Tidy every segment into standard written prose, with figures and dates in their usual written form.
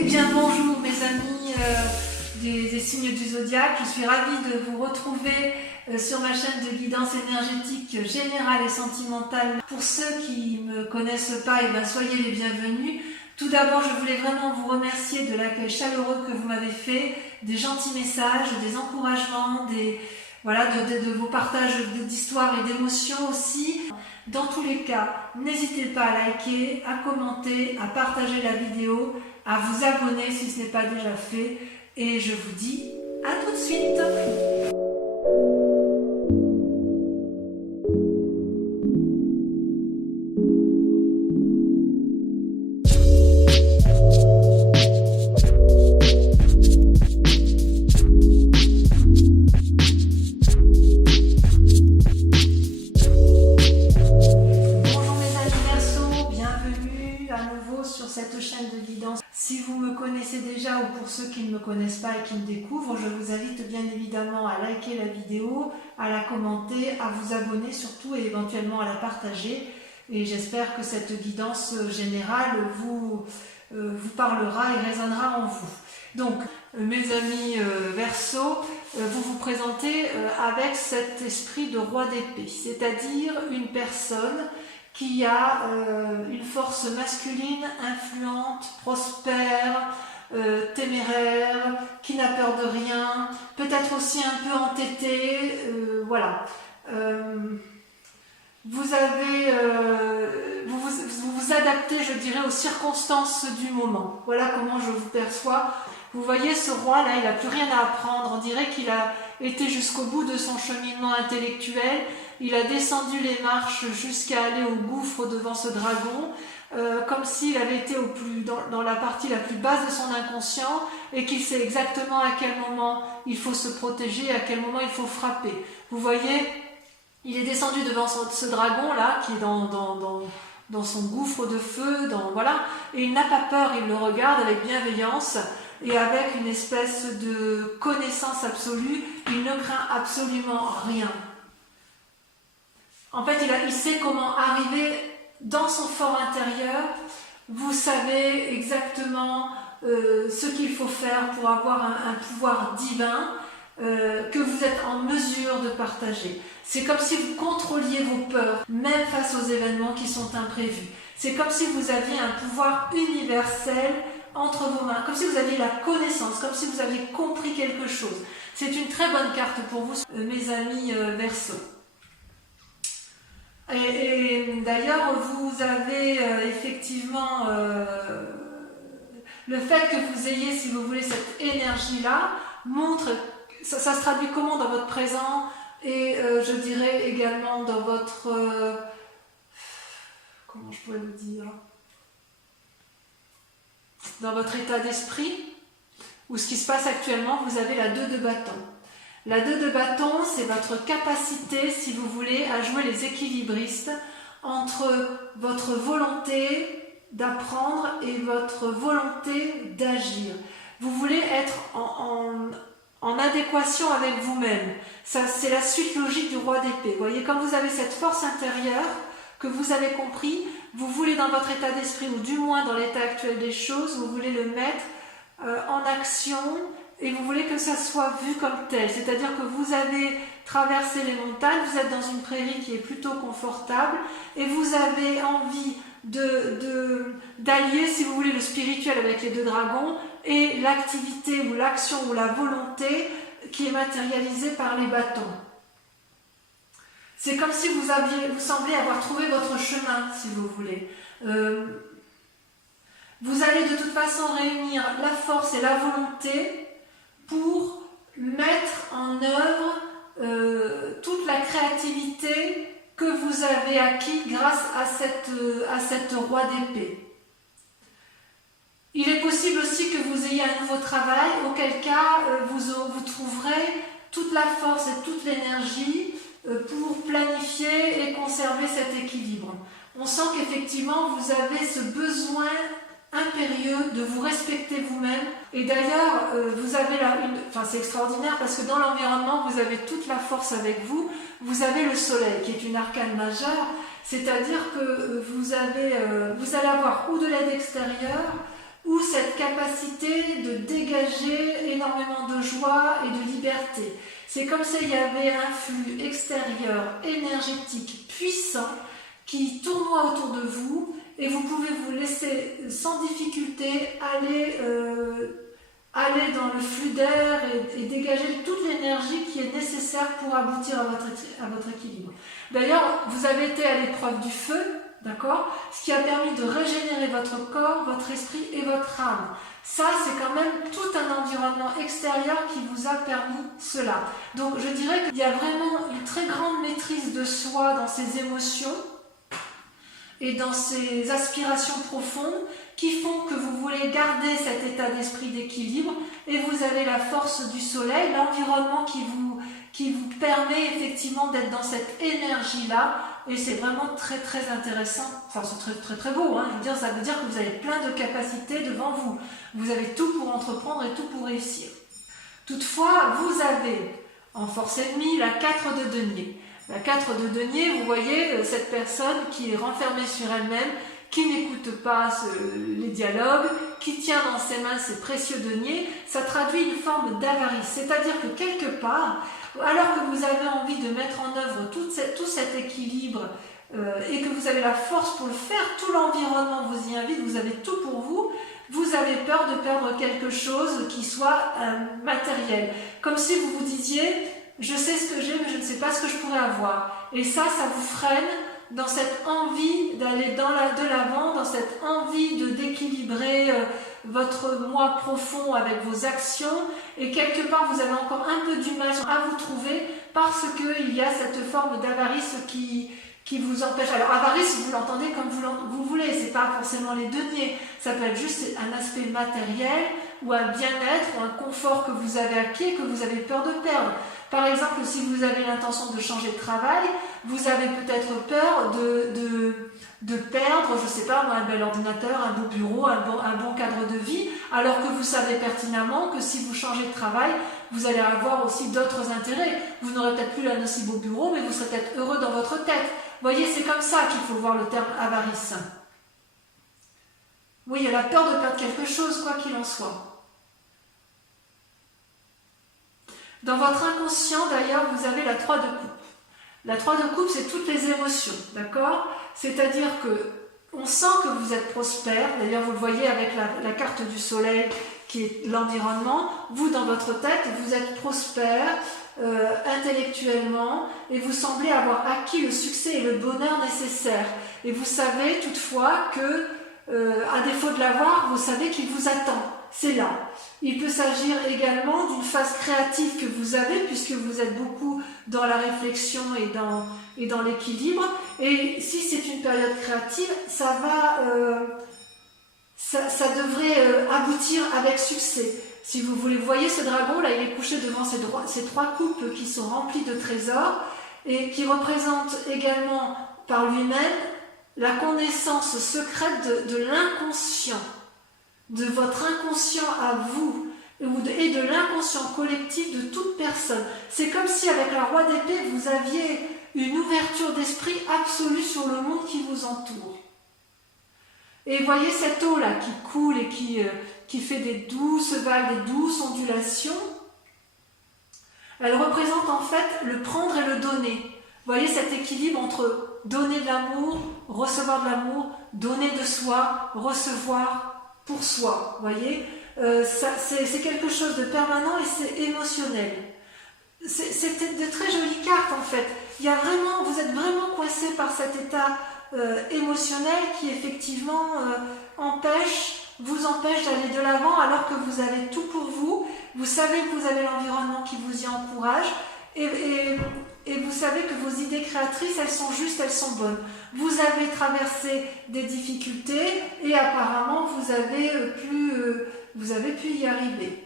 Eh bien bonjour mes amis des signes du zodiaque, je suis ravie de vous retrouver sur ma chaîne de guidance énergétique générale et sentimentale. Pour ceux qui ne me connaissent pas, soyez les bienvenus. Tout d'abord, je voulais vraiment vous remercier de l'accueil chaleureux que vous m'avez fait, des gentils messages, des encouragements, de vos partages d'histoires et d'émotions aussi. Dans tous les cas, n'hésitez pas à liker, à commenter, à partager la vidéo, à vous abonner si ce n'est pas déjà fait. Et je vous dis à tout de suite. Cette chaîne de guidance. Si vous me connaissez déjà ou pour ceux qui ne me connaissent pas et qui me découvrent, je vous invite bien évidemment à liker la vidéo, à la commenter, à vous abonner surtout et éventuellement à la partager. Et j'espère que cette guidance générale vous parlera et résonnera en vous. Donc, mes amis Verseau, vous vous présentez avec cet esprit de roi d'épée, c'est-à-dire une personne qui a une force masculine, influente, prospère, téméraire, qui n'a peur de rien, peut-être aussi un peu entêtée, voilà. Vous vous adaptez, je dirais, aux circonstances du moment. Voilà comment je vous perçois. Vous voyez ce roi là, il n'a plus rien à apprendre. On dirait qu'il a été jusqu'au bout de son cheminement intellectuel. Il a descendu les marches jusqu'à aller au gouffre devant ce dragon, comme s'il avait été dans la partie la plus basse de son inconscient et qu'il sait exactement à quel moment il faut se protéger, à quel moment il faut frapper. Vous voyez, il est descendu devant ce dragon là qui est dans son gouffre de feu, et il n'a pas peur, il le regarde avec bienveillance et avec une espèce de connaissance absolue, il ne craint absolument rien. En fait, il sait comment arriver dans son fort intérieur. Vous savez exactement ce qu'il faut faire pour avoir un pouvoir divin que vous êtes en mesure de partager. C'est comme si vous contrôliez vos peurs, même face aux événements qui sont imprévus. C'est comme si vous aviez un pouvoir universel entre vos mains, comme si vous aviez la connaissance, comme si vous aviez compris quelque chose. C'est une très bonne carte pour vous, mes amis Verseau. Et d'ailleurs, vous avez effectivement le fait que vous ayez, si vous voulez, cette énergie-là, montre, ça se traduit comment dans votre présent et je dirais également dans votre, comment je pourrais vous dire, dans votre état d'esprit, ou ce qui se passe actuellement, vous avez la 2 de bâton. La 2 de bâton, c'est votre capacité, si vous voulez, à jouer les équilibristes entre votre volonté d'apprendre et votre volonté d'agir. Vous voulez être en adéquation avec vous-même. Ça, c'est la suite logique du roi d'épée. Vous voyez, quand vous avez cette force intérieure que vous avez compris, vous voulez dans votre état d'esprit, ou du moins dans l'état actuel des choses, vous voulez le mettre en action. Et vous voulez que ça soit vu comme tel, c'est-à-dire que vous avez traversé les montagnes, vous êtes dans une prairie qui est plutôt confortable et vous avez envie d'allier, si vous voulez, le spirituel avec les 2 dragons et l'activité ou l'action ou la volonté qui est matérialisée par les bâtons. C'est comme si vous semblez avoir trouvé votre chemin, si vous voulez. Vous allez de toute façon réunir la force et la volonté pour mettre en œuvre toute la créativité que vous avez acquis grâce à cette roi d'épée. Il est possible aussi que vous ayez un nouveau travail, auquel cas vous trouverez toute la force et toute l'énergie pour planifier et conserver cet équilibre. On sent qu'effectivement vous avez ce besoin impérieux de vous respecter vous-même, et d'ailleurs vous avez c'est extraordinaire parce que dans l'environnement vous avez toute la force avec vous. Vous avez le soleil qui est une arcane majeure, c'est-à-dire que vous allez avoir ou de l'aide extérieure ou cette capacité de dégager énormément de joie et de liberté. C'est comme s'il y avait un flux extérieur, énergétique, puissant, qui tournoie autour de vous, et vous pouvez vous laisser sans difficulté aller dans le flux d'air et dégager toute l'énergie qui est nécessaire pour aboutir à votre équilibre. D'ailleurs, vous avez été à l'épreuve du feu, d'accord, ce qui a permis de régénérer votre corps, votre esprit et votre âme. Ça, c'est quand même tout un environnement extérieur qui vous a permis cela. Donc, je dirais qu'il y a vraiment une très grande maîtrise de soi dans ses émotions et dans ses aspirations profondes qui font que vous voulez garder cet état d'esprit d'équilibre et vous avez la force du soleil, l'environnement qui vous permet effectivement d'être dans cette énergie-là, et c'est vraiment très très intéressant, enfin c'est très très beau, hein. Je veux dire, ça veut dire que vous avez plein de capacités devant vous, vous avez tout pour entreprendre et tout pour réussir. Toutefois, vous avez en force ennemie la 4 de denier. La 4 de denier, vous voyez cette personne qui est renfermée sur elle-même, qui n'écoute pas les dialogues, qui tient dans ses mains ses précieux deniers, ça traduit une forme d'avarice. C'est-à-dire que quelque part, alors que vous avez envie de mettre en œuvre tout cet équilibre et que vous avez la force pour le faire, tout l'environnement vous y invite, vous avez tout pour vous, vous avez peur de perdre quelque chose qui soit matériel. Comme si vous vous disiez, je sais ce que j'ai, mais je ne sais pas ce que je pourrais avoir. Et ça vous freine dans cette envie d'aller de l'avant, dans cette envie d'équilibrer votre moi profond avec vos actions, et quelque part vous avez encore un peu du mal à vous trouver parce qu'il y a cette forme d'avarice qui vous empêche. Alors avarice, vous l'entendez comme vous voulez, c'est pas forcément les deniers, ça peut être juste un aspect matériel ou un bien-être ou un confort que vous avez acquis et que vous avez peur de perdre. Par exemple, si vous avez l'intention de changer de travail, vous avez peut-être peur de perdre, je ne sais pas, un bel ordinateur, un beau bureau, un bon cadre de vie, alors que vous savez pertinemment que si vous changez de travail, vous allez avoir aussi d'autres intérêts. Vous n'aurez peut-être plus un aussi beau bureau, mais vous serez peut-être heureux dans votre tête. Vous voyez, c'est comme ça qu'il faut voir le terme avarice. Oui, il y a la peur de perdre quelque chose, quoi qu'il en soit. Dans votre inconscient, d'ailleurs, vous avez la 3 de coupe. La 3 de coupe, c'est toutes les émotions, d'accord? C'est-à-dire que on sent que vous êtes prospère. D'ailleurs, vous le voyez avec la carte du soleil qui est l'environnement. Vous, dans votre tête, vous êtes prospère intellectuellement et vous semblez avoir acquis le succès et le bonheur nécessaires. Et vous savez toutefois que, à défaut de l'avoir, vous savez qu'il vous attend. C'est là. Il peut s'agir également d'une phase créative que vous avez, puisque vous êtes beaucoup dans la réflexion et dans l'équilibre. Et si c'est une période créative, ça devrait aboutir avec succès. Si vous voulez, vous voyez ce dragon, là, il est couché devant ces 3 coupes qui sont remplies de trésors et qui représentent également par lui-même la connaissance secrète de l'inconscient, de votre inconscient à vous et de l'inconscient collectif de toute personne. C'est comme si avec la roi d'épée, vous aviez une ouverture d'esprit absolue sur le monde qui vous entoure. Et voyez cette eau-là qui coule et qui fait des douces vagues, des douces ondulations. Elle représente en fait le prendre et le donner. Vous voyez cet équilibre entre donner de l'amour, recevoir de l'amour, donner de soi, recevoir pour soi, vous voyez, c'est quelque chose de permanent et c'est émotionnel. C'est de très jolies cartes en fait. Vous êtes vraiment coincé par cet état émotionnel qui effectivement vous empêche d'aller de l'avant alors que vous avez tout pour vous. Vous savez que vous avez l'environnement qui vous y encourage et vous savez que vos idées créatrices, elles sont justes, elles sont bonnes. Vous avez traversé des difficultés et apparemment vous avez pu y arriver.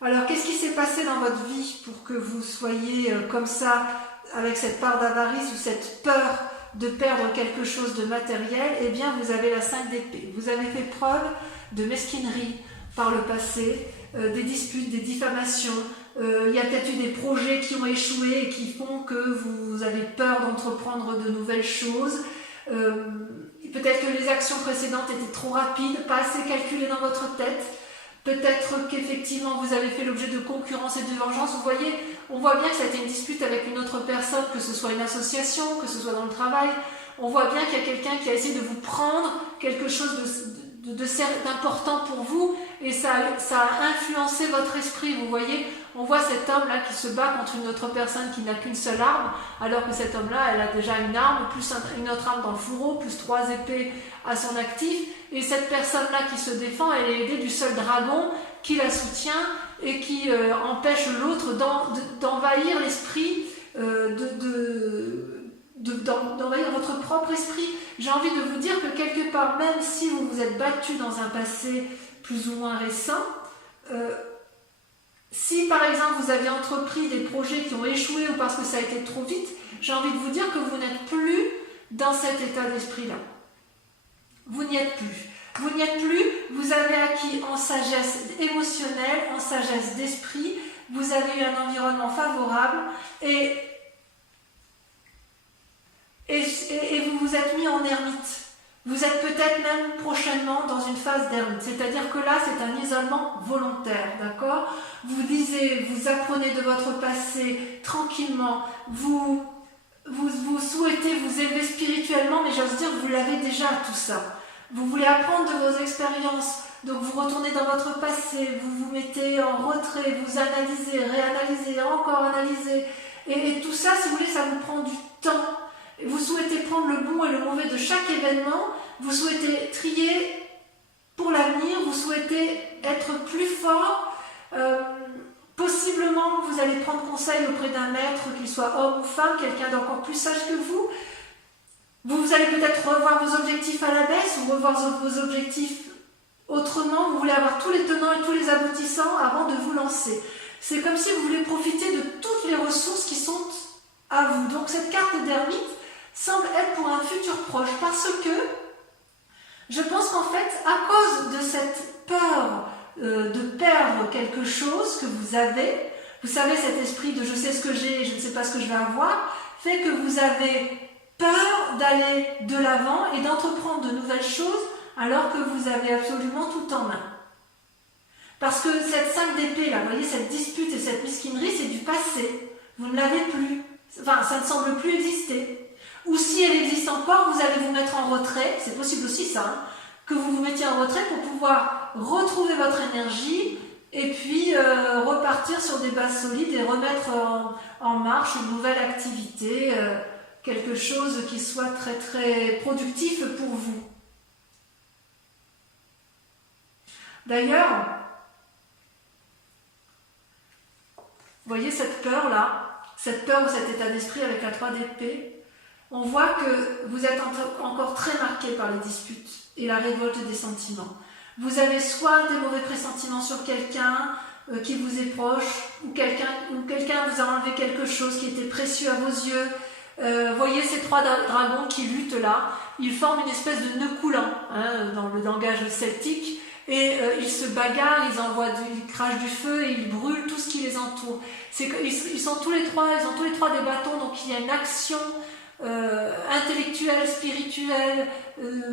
Alors, qu'est-ce qui s'est passé dans votre vie pour que vous soyez comme ça, avec cette part d'avarice ou cette peur de perdre quelque chose de matériel? Eh bien, vous avez la 5 d'épée. Vous avez fait preuve de mesquinerie par le passé, des disputes, des diffamations, il y a peut-être eu des projets qui ont échoué et qui font que vous avez peur d'entreprendre de nouvelles choses. Peut-être que les actions précédentes étaient trop rapides, pas assez calculées dans votre tête. Peut-être qu'effectivement vous avez fait l'objet de concurrence et de vengeance. Vous voyez, on voit bien que ça a été une dispute avec une autre personne, que ce soit une association, que ce soit dans le travail. On voit bien qu'il y a quelqu'un qui a essayé de vous prendre quelque chose d'important pour vous et ça a influencé votre esprit. Vous voyez, on voit cet homme-là qui se bat contre une autre personne qui n'a qu'une seule arme, alors que cet homme-là, elle a déjà une arme, plus une autre arme dans le fourreau, plus 3 épées à son actif. Et cette personne-là qui se défend, elle est aidée du seul dragon qui la soutient et qui empêche l'autre d'envahir l'esprit, d'envahir votre propre esprit. J'ai envie de vous dire que quelque part, même si vous vous êtes battu dans un passé plus ou moins récent, si par exemple vous avez entrepris des projets qui ont échoué ou parce que ça a été trop vite, j'ai envie de vous dire que vous n'êtes plus dans cet état d'esprit-là. Vous n'y êtes plus. Vous n'y êtes plus, vous avez acquis en sagesse émotionnelle, en sagesse d'esprit, vous avez eu un environnement favorable et vous vous êtes mis en ermite. Vous êtes peut-être même prochainement dans une phase d'ermite, c'est-à-dire que là c'est un isolement volontaire, d'accord? Vous lisez, vous apprenez de votre passé tranquillement, vous souhaitez vous élever spirituellement, mais j'ose dire que vous l'avez déjà tout ça. Vous voulez apprendre de vos expériences, donc vous retournez dans votre passé, vous vous mettez en retrait, vous analysez, réanalysez, encore analysez, et tout ça, si vous voulez, ça vous prend du temps. Vous souhaitez prendre le bon et le mauvais de chaque événement, vous souhaitez trier pour l'avenir, vous souhaitez être plus fort. Possiblement, vous allez prendre conseil auprès d'un maître, qu'il soit homme ou femme, quelqu'un d'encore plus sage que vous. Vous allez peut-être revoir vos objectifs à la baisse ou revoir vos objectifs autrement. Vous voulez avoir tous les tenants et tous les aboutissants avant de vous lancer. C'est comme si vous voulez profiter de toutes les ressources qui sont à vous. Donc cette carte d'ermite semble être pour un futur proche parce que je pense qu'en fait, à cause de cette peur de perdre quelque chose que vous avez, vous savez, cet esprit de je sais ce que j'ai et je ne sais pas ce que je vais avoir, fait que vous avez peur d'aller de l'avant et d'entreprendre de nouvelles choses alors que vous avez absolument tout en main. Parce que cette 5 d'épée là, vous voyez, cette dispute et cette mesquinerie, c'est du passé. Vous ne l'avez plus. Enfin, ça ne semble plus exister. Ou si elle existe encore, vous allez vous mettre en retrait, c'est possible aussi ça, hein, que vous vous mettiez en retrait pour pouvoir retrouver votre énergie et puis repartir sur des bases solides et remettre en marche une nouvelle activité, quelque chose qui soit très très productif pour vous. D'ailleurs, vous voyez cette peur-là, cette peur ou cet état d'esprit avec la 3 d'épée, on voit que vous êtes encore très marqué par les disputes et la révolte des sentiments. Vous avez soit des mauvais pressentiments sur quelqu'un qui vous est proche, ou quelqu'un vous a enlevé quelque chose qui était précieux à vos yeux. Voyez ces 3 dragons qui luttent là, ils forment une espèce de nœud coulant hein, dans le langage celtique, et ils se bagarrent, ils crachent du feu et ils brûlent tout ce qui les entoure. Ils sont tous les trois, ils ont tous les 3 des bâtons, donc il y a une action intellectuelle, spirituelle,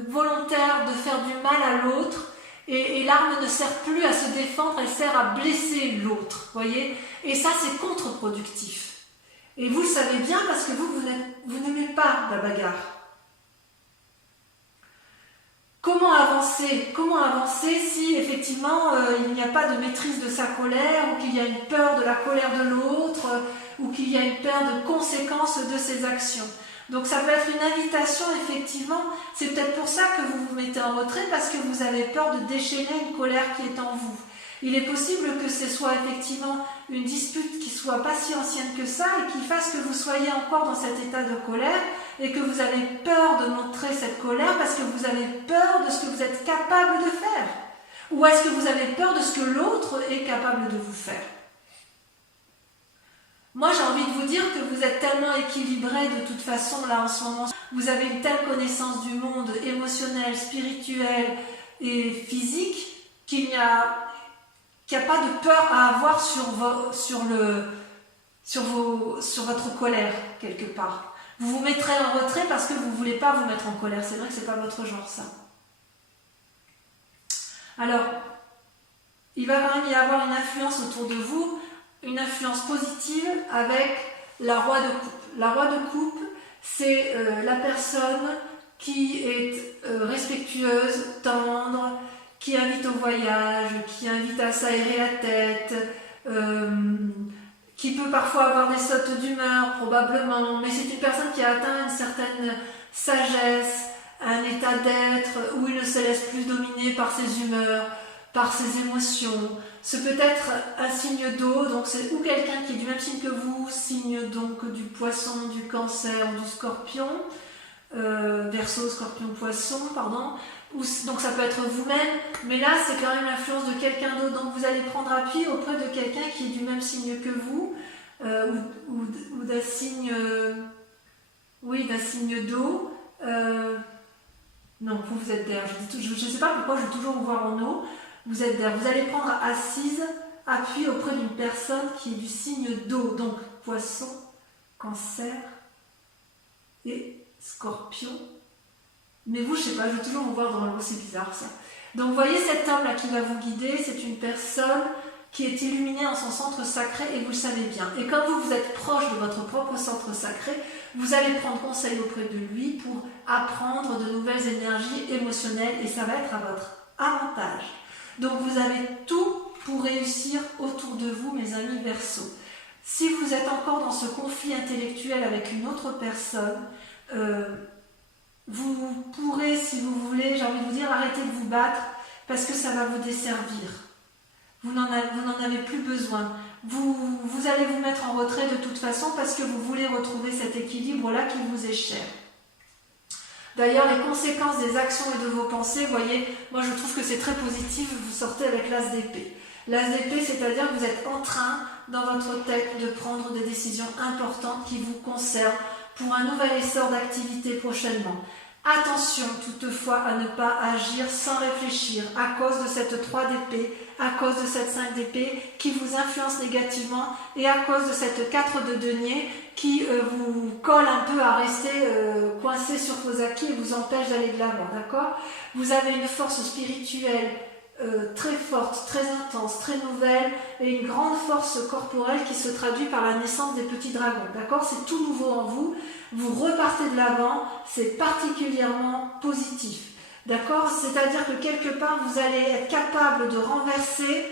volontaire de faire du mal à l'autre, et l'arme ne sert plus à se défendre, elle sert à blesser l'autre, voyez, et ça c'est contre-productif. Et vous le savez bien parce que vous n'aimez pas la bagarre. Comment avancer si effectivement il n'y a pas de maîtrise de sa colère, ou qu'il y a une peur de la colère de l'autre, ou qu'il y a une peur de conséquences de ses actions. Donc ça peut être une invitation, effectivement, c'est peut-être pour ça que vous vous mettez en retrait, parce que vous avez peur de déchaîner une colère qui est en vous. Il est possible que ce soit effectivement une dispute qui soit pas si ancienne que ça, et qui fasse que vous soyez encore dans cet état de colère, et que vous avez peur de montrer cette colère, parce que vous avez peur de ce que vous êtes capable de faire. Ou est-ce que vous avez peur de ce que l'autre est capable de vous faire? Moi, j'ai envie de vous dire que vous êtes tellement équilibré de toute façon là en ce moment. Vous avez une telle connaissance du monde émotionnel, spirituel et physique qu'il n'y a qu'il n'y a pas de peur à avoir sur votre colère, quelque part. Vous vous mettrez en retrait parce que vous ne voulez pas vous mettre en colère. C'est vrai que ce n'est pas votre genre, ça. Alors, il va quand même y avoir une influence autour de vous, une influence positive avec la roi de coupe. La roi de coupe, c'est la personne qui est respectueuse, tendre, qui invite au voyage, qui invite à s'aérer la tête, qui peut parfois avoir des sautes d'humeur, probablement, mais c'est une personne qui a atteint une certaine sagesse, un état d'être où il ne se laisse plus dominer par ses humeurs, par ses émotions. C'est peut-être un signe d'eau, donc c'est ou quelqu'un qui est du même signe que vous, signe donc du poisson, du cancer ou du scorpion, Verseau, scorpion, poisson, pardon. Donc ça peut être vous-même, mais là c'est quand même l'influence de quelqu'un d'autre, donc vous allez prendre appui auprès de quelqu'un qui est du même signe que vous, ou d'un signe, d'un signe d'eau. Non, vous êtes d'air, je ne sais pas pourquoi je vais toujours vous voir en eau, vous êtes d'air. Vous allez prendre assise, appui auprès d'une personne qui est du signe d'eau, donc poisson, cancer et scorpion. Mais vous, je sais pas, je vais toujours vous voir dans l'eau, c'est bizarre ça. Donc vous voyez cet homme-là qui va vous guider, c'est une personne qui est illuminée en son centre sacré et vous le savez bien. Et comme vous êtes proche de votre propre centre sacré, vous allez prendre conseil auprès de lui pour apprendre de nouvelles énergies émotionnelles et ça va être à votre avantage. Donc vous avez tout pour réussir autour de vous, mes amis Verseaux. Si vous êtes encore dans ce conflit intellectuel avec une autre personne, vous pourrez, si vous voulez, j'ai envie de vous dire, arrêter de vous battre parce que ça va vous desservir. Vous n'en avez plus besoin. Vous allez vous mettre en retrait de toute façon parce que vous voulez retrouver cet équilibre-là qui vous est cher. D'ailleurs, les conséquences des actions et de vos pensées, vous voyez, moi je trouve que c'est très positif, vous sortez avec l'as d'épée. L'as d'épée, c'est-à-dire que vous êtes en train, dans votre tête, de prendre des décisions importantes qui vous concernent pour un nouvel essor d'activité prochainement. Attention toutefois à ne pas agir sans réfléchir à cause de cette 3 d'épée, à cause de cette 5 d'épée qui vous influence négativement et à cause de cette 4 de denier qui vous colle un peu à rester coincé sur vos acquis et vous empêche d'aller de l'avant, d'accord? Vous avez une force spirituelle très forte, très intense, très nouvelle et une grande force corporelle qui se traduit par la naissance des petits dragons, d'accord? C'est tout nouveau en vous, vous repartez de l'avant, c'est particulièrement positif, d'accord? C'est-à-dire que quelque part vous allez être capable de renverser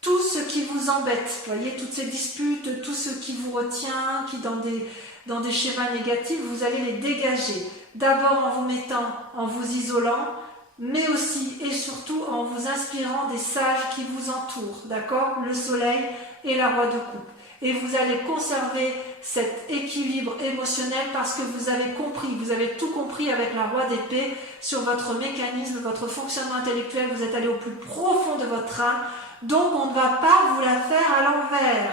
tout ce qui vous embête, vous voyez, toutes ces disputes, tout ce qui vous retient, qui dans des schémas négatifs, vous allez les dégager, d'abord en vous mettant, en vous isolant, mais aussi et surtout en vous inspirant des sages qui vous entourent, d'accord? Le soleil et la roi de coupe. Et vous allez conserver cet équilibre émotionnel parce que vous avez compris, vous avez tout compris avec la roi d'épée sur votre mécanisme, votre fonctionnement intellectuel, vous êtes allé au plus profond de votre âme, donc on ne va pas vous la faire à l'envers.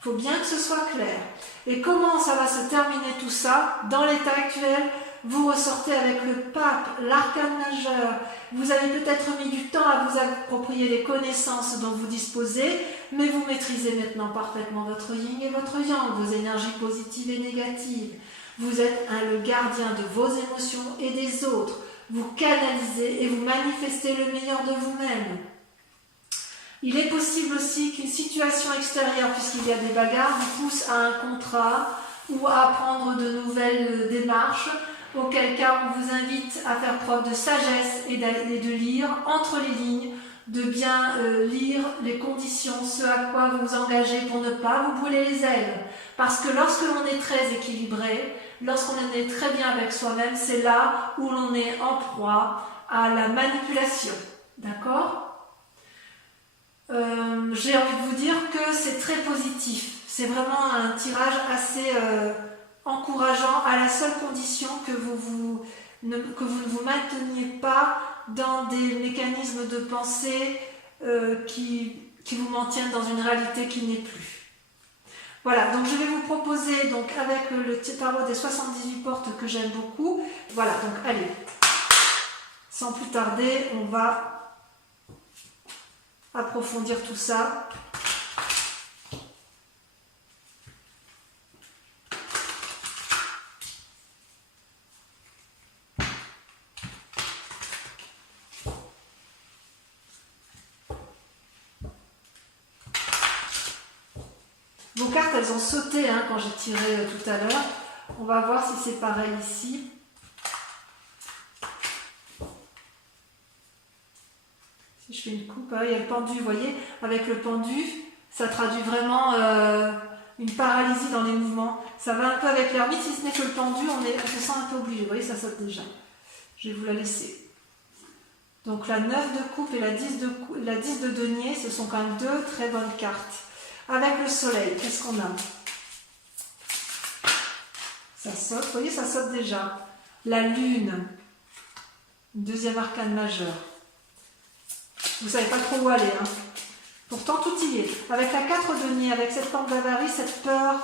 Il faut bien que ce soit clair. Et comment ça va se terminer tout ça? Dans l'état actuel, vous ressortez avec le pape, l'arcane majeur. Vous avez peut-être mis du temps à vous approprier les connaissances dont vous disposez, mais vous maîtrisez maintenant parfaitement votre yin et votre yang, vos énergies positives et négatives. Vous êtes le gardien de vos émotions et des autres. Vous canalisez et vous manifestez le meilleur de vous-même. Il est possible aussi qu'une situation extérieure, puisqu'il y a des bagarres, vous pousse à un contrat ou à prendre de nouvelles démarches, auquel cas on vous invite à faire preuve de sagesse et de lire entre les lignes, de bien lire les conditions, ce à quoi vous vous engagez pour ne pas vous brûler les ailes. Parce que lorsque l'on est très équilibré, lorsqu'on est très bien avec soi-même, c'est là où l'on est en proie à la manipulation. D'accord ? J'ai envie de vous dire que c'est très positif. C'est vraiment un tirage assez encourageant à la seule condition que vous ne vous mainteniez pas dans des mécanismes de pensée qui vous maintiennent dans une réalité qui n'est plus. Voilà, donc je vais vous proposer donc avec le tarot des 78 portes que j'aime beaucoup. Voilà, donc allez, sans plus tarder, on va approfondir tout ça. Vos cartes, elles ont sauté hein, quand j'ai tiré tout à l'heure. On va voir si c'est pareil ici. Si je fais une coupe, il y a le pendu, vous voyez, avec le pendu, ça traduit vraiment une paralysie dans les mouvements. Ça va un peu avec l'ermite, si ce n'est que le pendu, on se sent un peu obligé. Vous voyez, ça saute déjà. Je vais vous la laisser. Donc la 9 de coupe et la 10 de denier, ce sont quand même deux très bonnes cartes. Avec le soleil, qu'est-ce qu'on a? Ça saute, vous voyez, ça saute déjà. La lune, deuxième arcane majeur. Vous ne savez pas trop où aller. Hein. Pourtant, tout y est. Avec la 4 de denier, avec cette forme d'avarie, cette peur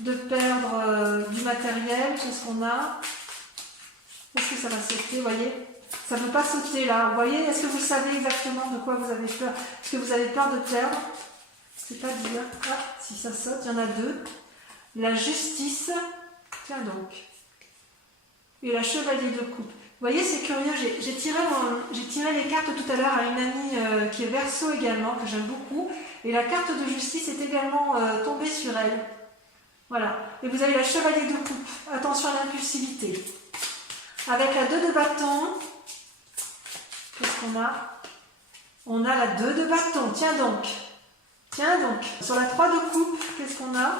de perdre du matériel, qu'est-ce qu'on a? Est-ce que ça va sauter, vous voyez? Ça ne peut pas sauter là. Vous voyez, est-ce que vous savez exactement de quoi vous avez peur? Est-ce que vous avez peur de perdre? C'est pas dire. Ah, si ça saute, il y en a deux. La justice, tiens donc. Et la chevalier de coupe. Vous voyez, c'est curieux. J'ai tiré les cartes tout à l'heure à une amie qui est Verseau également, que j'aime beaucoup. Et la carte de justice est également tombée sur elle. Voilà. Et vous avez la chevalier de coupe. Attention à l'impulsivité. Avec la 2 de bâton, qu'est-ce qu'on a? On a la 2 de bâton. Tiens donc. Tiens donc, sur la 3 de coupe, qu'est-ce qu'on a?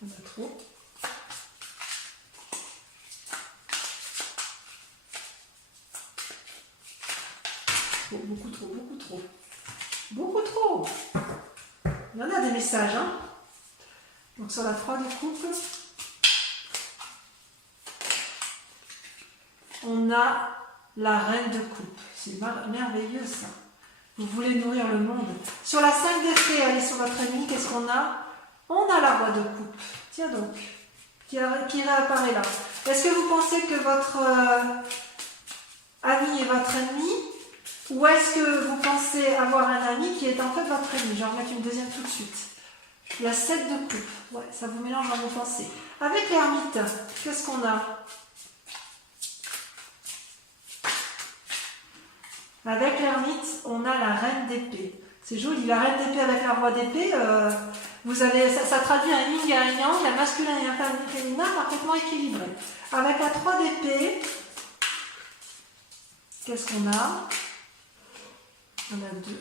On a trop. Oh, beaucoup trop, beaucoup trop. Beaucoup trop. Il y en a des messages, hein? Donc sur la 3 de coupe, on a la reine de coupe. C'est merveilleux ça. Vous voulez nourrir le monde. Sur la 5 d'épée, allez sur votre ennemi, qu'est-ce qu'on a? On a la roi de coupe. Tiens donc, qui réapparaît là. Est-ce que vous pensez que votre ami est votre ennemi? Ou est-ce que vous pensez avoir un ami qui est en fait votre ennemi? Je vais en remettre une deuxième tout de suite. La 7 de coupe. Ouais, ça vous mélange dans vos pensées. Avec l'ermite, qu'est-ce qu'on a? Avec l'ermite, on a la reine d'épée. C'est joli, la reine d'épée avec la roi d'épée, ça traduit un yin et un yang, un masculin et un féminin parfaitement équilibré. Avec la 3 d'épée, qu'est-ce qu'on a? On a 2.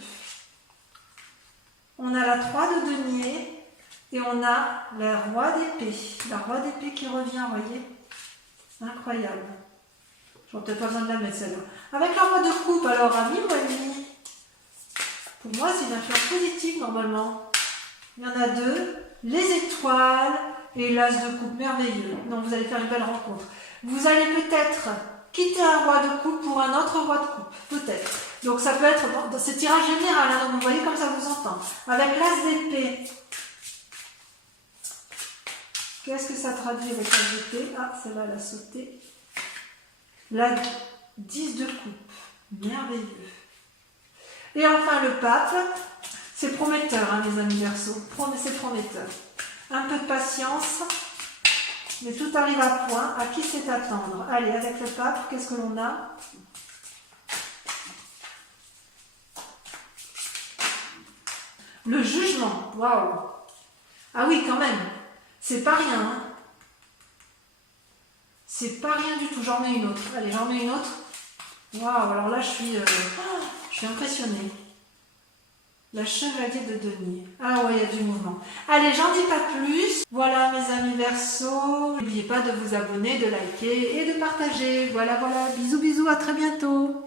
On a la 3 de denier et on a la roi d'épée. La roi d'épée qui revient, vous voyez? Incroyable. Je n'aurai peut-être pas besoin de la mettre celle-là. Avec la roi de coupe, alors ami ou ennemi? Pour moi, c'est une influence positive normalement. Il y en a 2. Les étoiles et l'as de coupe. Merveilleux. Donc vous allez faire une belle rencontre. Vous allez peut-être quitter un roi de coupe pour un autre roi de coupe. Peut-être. Donc ça peut être dans ce tirage général. Hein, donc vous voyez comme ça vous entend. Avec l'as d'épée. Qu'est-ce que ça traduit avec l'as d'épée? Ah, celle-là, elle a sauté. La 10 de coupe. Merveilleux. Et enfin le pape, c'est prometteur, hein, les amis Verseau. C'est prometteur. Un peu de patience, mais tout arrive à point. À qui c'est attendre? Allez, avec le pape, qu'est-ce que l'on a? Le jugement. Waouh! Ah oui, quand même. C'est pas rien. Hein. C'est pas rien du tout. J'en mets une autre. Allez, j'en mets une autre. Waouh, alors là, je suis impressionnée. La chevalier de denier. Ah ouais, il y a du mouvement. Allez, j'en dis pas plus. Voilà, mes amis Verseau. N'oubliez pas de vous abonner, de liker et de partager. Voilà, voilà. Bisous, bisous, à très bientôt.